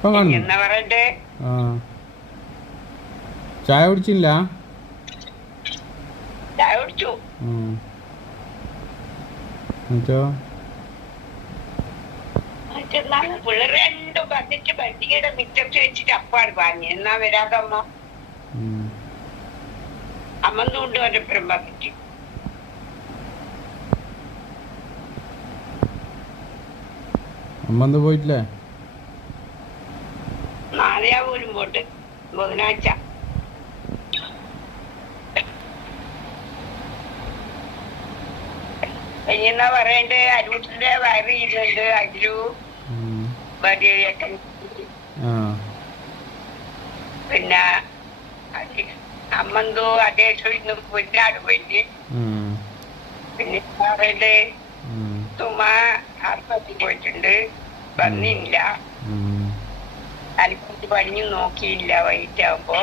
ഇപ്പം കാണുന്നു. എന്നാ പറയണ്ടേ? ആ ചായ കുടിച്ചില്ല? ചായ കുടിച്ചു. എന്നിട്ടോ? മറ്റന്നാള് പിള്ളേർ രണ്ടും വന്നിട്ട് വണ്ടിയുടെ മിറ്റത്ത് വെച്ചിട്ട് അപ്പാട് പറഞ്ഞു. എന്നാ വരാതമ്മ? അമ്മന്ന് കൊണ്ട് വന്നപ്പോഴും വന്നിട്ട് അമ്മന്ന് പോയിട്ടില്ലേ? നാളെയാ പോലും പോട്ട്, ബുധനാഴ്ച. എന്നാ പറയണ്ടേ? അരൂട്ടിന്റെ വയറ് ചെയ്യുന്നുണ്ട്. അരു ബരിയൊക്കെ പിന്നെ അമ്മന്തോ അദ്ദേഹം ഇന്ന് പൊന്നാട് പോയിട്ട്. പിന്നെ പറയണ്ടേ? തുമ്മ ആർപ്പത്തി പോയിട്ടുണ്ട്, വന്നില്ല. തലക്കുട്ടി പണിഞ്ഞു നോക്കിയില്ല വൈകിട്ടാകുമ്പോ.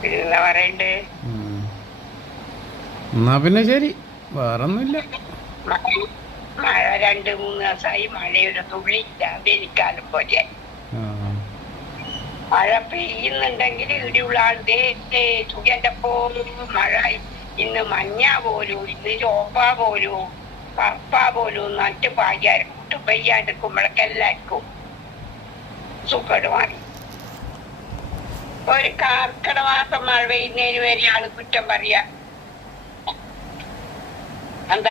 പിന്നെ പറയണ്ടേ? എന്നാ പിന്നെ ശരി, വേറൊന്നുമില്ല. മഴ 2-3 ദിവസമായി മഴയുടെ തുള്ളിയില്ല. വേലിക്കാലം പോലെ മഴ പെയ്യുന്നുണ്ടെങ്കിൽ ഇടിയുള്ളാണ്ടേ തുകന്റെ പോലും മഴ. ഇന്ന് മഞ്ഞ പോലും, ഇന്ന് ചോപ്പ പോലും, കപ്പ പോലും നട്ട് പാകിയായിരിക്കും. പെയ്യാണ്ടിരിക്കുമ്പോഴൊക്കെ എല്ലാവർക്കും സുഖം മാറി. ഒരു കർക്കിടക മാസം മഴ പെയ്യുന്നതിന് വരെ ആള് കുറ്റം പറയാ.